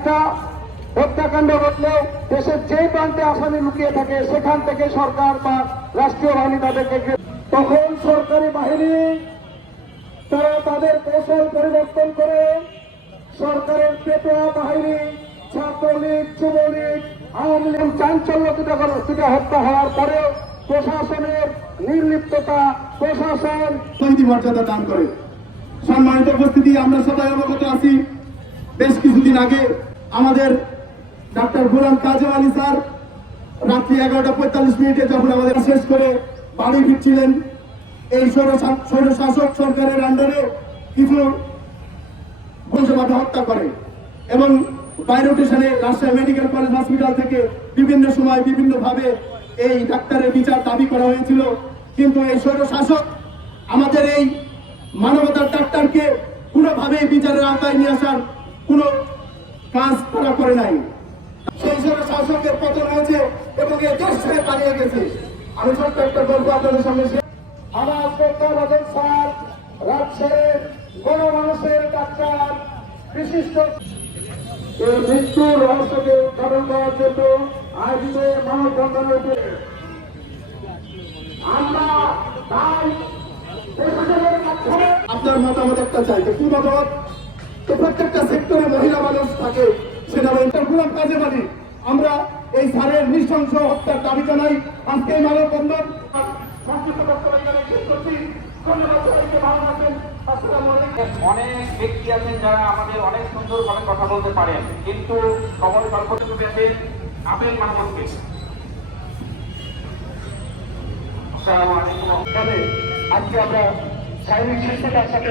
একটা হত্যাকাণ্ড ঘটলেও দেশের যে প্রান্তে আসামি লুকিয়ে থাকে, সেখান থেকে সরকার বা রাষ্ট্রীয় বাহিনী তাদেরকে তখন সরকারি বাহিনী, তারা তাদের কৌশল পরিবর্তন করে সরকারের পেটোয়া বাহিনী, ছাত্রলীগ, যুবলীগ, আওয়ামী লীগ চাঞ্চল্য তুটা তুটা হত্যা হওয়ার পরেও প্রশাসনের নির্লিপ্ততা, প্রশাসন শহীদ মর্যাদা দান করে। সম্মানিত উপস্থিতি, আমরা সবাই অবগত আছি, বেশ কিছুদিন আগে আমাদের ডাক্তার গোলাম কাজম আলী স্যার রাত্রি এগারোটা পঁয়তাল্লিশ মিনিটে যখন আমাদের শেষ করে বাড়ি ফিরছিলেন, এই স্বৈর- স্বৈরশাসক সরকারের আন্ডারে কিছু বংশবাদে হত্যা করে এবং বাই রোটেশনে রাজশাহী মেডিকেল কলেজ হসপিটাল থেকে বিভিন্ন সময় বিভিন্ন ভাবে এই ডাক্তারের বিচার দাবি করা হয়েছিল। কিন্তু এই স্বৈর শাসক আমাদের এই মানবতার ডাক্তারকে কোনোভাবেই বিচারের আওতায় নিয়ে আসার কোনো কাজ তারা করে নাই। সেই স্বৈর শাসকের পতন হয়েছে এবং এই দেশ ছেড়ে পালিয়ে গেছে। আমি ছোট্ট একটা গল্প আপনাদের সঙ্গে আমার জন্য আমরা আপনার মতামত একটা চাই কি মতামত তো প্রত্যেকটা সেক্টরে মহিলা মানুষ থাকে সেনাবাহিনীর গুলাম কাজে বাড়ি আমরা এই সারের নৃশংস হত্যার দাবি জানাই। আজকে এই আসসালামু আলাইকুম। অনেক ব্যক্তি আছেন যারা আমাদের অনেক সুন্দরভাবে কথা বলতে পারেন কিন্তু সময় স্বল্পতা পেয়েছেন আবেগ মানবকে আজকে আমরা শারীরিক সুস্থতার সাথে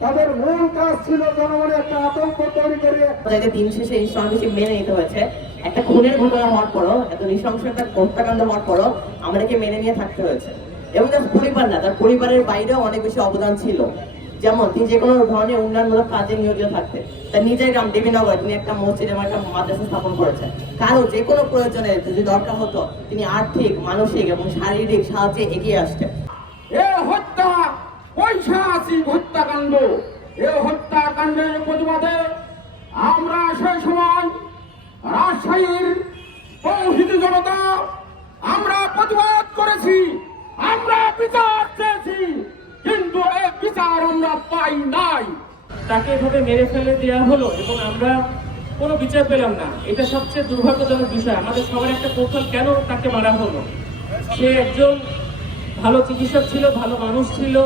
তাদের মূল কাজ ছিল একটা আতঙ্ক তৈরি করে। দিন শেষে এই সমাবেশে মেনে নিতে হয়েছে একটা খুনের ঘটনা হওয়ার পরও এত নৃশংস একটা হত্যাকাণ্ড হওয়ার পরও আমাদেরকে মেনে নিয়ে থাকতে হয়েছে। এবং তার পরিবার না তার পরিবারের বাইরেও অনেক বেশি অবদান ছিল। যেমন তিনি যে কোনো ধরনের উন্নয়নমূলক কাজে নিয়োজিত থাকতেন। তার নিজের গ্রাম দেবীনগর তিনি একটা মসজিদ এবং একটা মাদ্রাসা স্থাপন করেছেন। কারও যে কোনো প্রয়োজনে যদি দরকার হতো তিনি আর্থিক মানসিক এবং শারীরিক সাহায্যে এগিয়ে আসতেন। এ হত্যা ঐতিহাসিক হত্যাকাণ্ড, এ হত্যাকাণ্ডের প্রতিবাদে আমরা সেই সময় রাজশাহীর পৌহিত জনতা আমরা প্রতিবাদ করেছি, আমরা বিচার চেয়েছি, কিন্তু এই বিচার আমরা পাই নাই। তাকে এভাবে মেরে ফেলে দেওয়া হলো এবং আমরা কোনো বিচার পেলাম না। এটা সবচেয়ে দুর্ভাগ্যজনক বিষয়। আমাদের সবার একটা কৌশল কেন তাকে মারা হলো? সে একজন ভালো চিকিৎসক ছিল, ভালো মানুষ ছিল